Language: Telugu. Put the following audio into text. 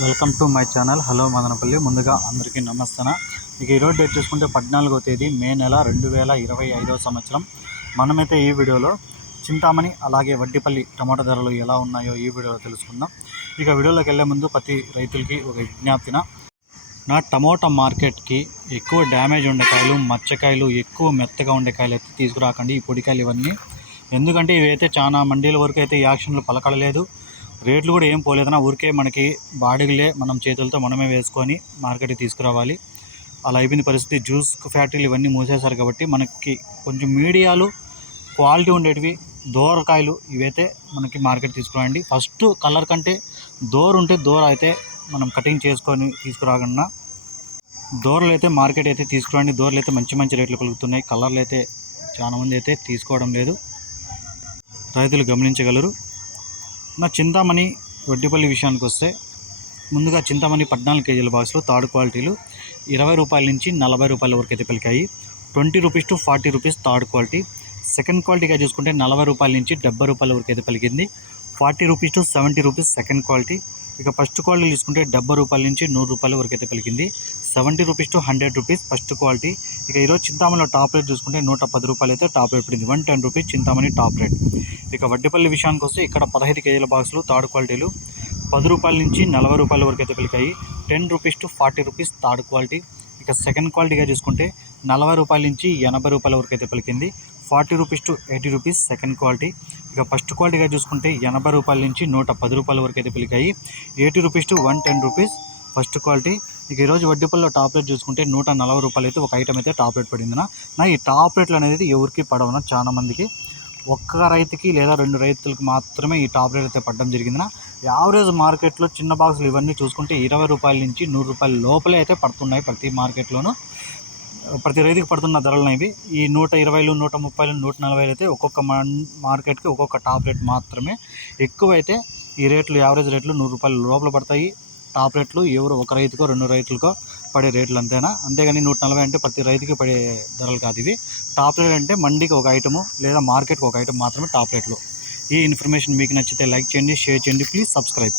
Welcome to my channel hello Madanapalle ముందుగా అందరికీ నమస్తన? ఇక ఈరోజు డేట్ చూసుకుంటే పద్నాలుగో తేదీ మే నెల రెండు వేల ఇరవై ఐదవ సంవత్సరం. మనమైతే ఈ వీడియోలో చింతామణి అలాగే వడ్డిపల్లి టమాటా ధరలు ఎలా ఉన్నాయో ఈ వీడియోలో తెలుసుకుందాం. ఇక వీడియోలోకి వెళ్ళే ముందు ప్రతి రైతులకి ఒక విజ్ఞాప్తిన? నా టమోటా మార్కెట్కి ఎక్కువ డ్యామేజ్ ఉండే కాయలు మచ్చకాయలు ఎక్కువ మెత్తగా ఉండే కాయలు అయితే తీసుకురాకండి ఈ పొడికాయలు ఇవన్నీ. ఎందుకంటే ఇవైతే చాలా మండీల వరకు అయితే ఈ యాక్షన్లు పలకడలేదు. రేట్లు కూడా ఏం పోలేదన్నా ఊరికే మనకి బాడీలే మనం చేతులతో మనమే వేసుకొని మార్కెట్కి తీసుకురావాలి. అలా అయిపోయిన పరిస్థితి జ్యూస్ ఫ్యాక్టరీలు ఇవన్నీ మూసేశారు కాబట్టి మనకి కొంచెం మీడియాలు క్వాలిటీ ఉండేటివి దోరకాయలు ఇవైతే మనకి మార్కెట్ తీసుకురండి. ఫస్ట్ కలర్ కంటే దోర ఉంటే దోర అయితే మనం కటింగ్ చేసుకొని తీసుకురాకుండా దోరలు అయితే మార్కెట్ అయితే తీసుకురండి. దోరలు అయితే మంచి మంచి రేట్లు కలుగుతున్నాయి. కలర్లు అయితే చాలామంది అయితే తీసుకోవడం లేదు. రైతులు గమనించగలరు. నా చింతామణి రొడ్డిపల్లి విషయానికి వస్తే ముందుగా చింతామణి పద్నాలుగు కేజీల బాక్స్లో థర్డ్ క్వాలిటీలు ఇరవై రూపాయల నుంచి నలభై రూపాయల వరకు అయితే పలికాయి. Twenty rupees to forty rupees third quality. Second క్వాలిటీగా చూసుకుంటే నలభై రూపాయల నుంచి డెబ్బై రూపాయల వరకు అయితే పలికింది. Forty rupees to seventy rupees second quality. ఇక ఫస్ట్ క్వాలిటీ తీసుకుంటే డెబ్బై రూపాయల నుంచి నూరు రూపాయల వరకు అయితే పలికింది. Seventy rupees to hundred rupees first quality. ఇక ఈరోజు చింతామణిలో టాప్ రేట్ చూసుకుంటే నూట పది రూపాయలు అయితే టాప్ రేట్ పడింది. One ten rupees Chintamani top rate. ఇక వడ్డీపల్లి విషయానికి వస్తే ఇక్కడ పదహైదు కేజీల బాక్సులు థర్డ్ క్వాలిటీలు. పది రూపాయల నుంచి నలభై రూపాయల వరకు అయితే పలికాయి. Ten rupees to forty rupees third quality. ఇక సెకండ్ క్వాలిటీగా చూసుకుంటే నలభై రూపాయల నుంచి ఎనభై రూపాయల వరకు అయితే పలికింది. Forty rupees to eighty rupees second quality. ఇక ఫస్ట్ క్వాలిటీగా చూసుకుంటే ఎనభై రూపాయల నుంచి నూట పది రూపాయల వరకు అయితే పెరిగాయి. Eighty rupees to one ten rupees first quality. ఇక ఈరోజు వడ్డీపల్లో టాప్ రేట్ చూసుకుంటే నూట నలభై రూపాయలు అయితే ఒక ఐటమ్ అయితే టాప్ రేట్ పడిందినా నా ఈ టాప్ రేట్లు అనేది ఎవరికి పడవన చాలా మందికి. ఒక్క రైతుకి లేదా రెండు రైతులకు మాత్రమే ఈ టాప్ రేట్ అయితే పడడం జరిగిందినా యావరేజ్ మార్కెట్లో చిన్న బాక్సులు ఇవన్నీ చూసుకుంటే ఇరవై రూపాయల నుంచి నూరు రూపాయల లోపలే అయితే పడుతున్నాయి ప్రతి మార్కెట్లోనూ. ప్రతి రైతుకి పడుతున్న ధరలు ఇవి ఈ నూట ఇరవైలు నూట ముప్పైలు నూట నలభైలు అయితే ఒక్కొక్క మన్ మార్కెట్కి ఒక్కొక్క టాప్ రేట్ మాత్రమే. ఎక్కువైతే ఈ రేట్లు యావరేజ్ రేట్లు నూరు రూపాయలు లోపల పడతాయి. టాప్ రేట్లు ఎవరు ఒక రైతుకో రెండు రైతులకో పడే రేట్లు అంతేనా? అంతేగాని నూట నలభై అంటే ప్రతి రైతుకి పడే ధరలు కాదు ఇవి. టాప్ రేట్ అంటే మండికి ఒక ఐటము లేదా మార్కెట్కి ఒక ఐటమ్ మాత్రమే టాప్ రేట్లు. ఈ ఇన్ఫర్మేషన్ మీకు నచ్చితే లైక్ చేయండి షేర్ చేయండి ప్లీజ్ సబ్స్క్రైబ్.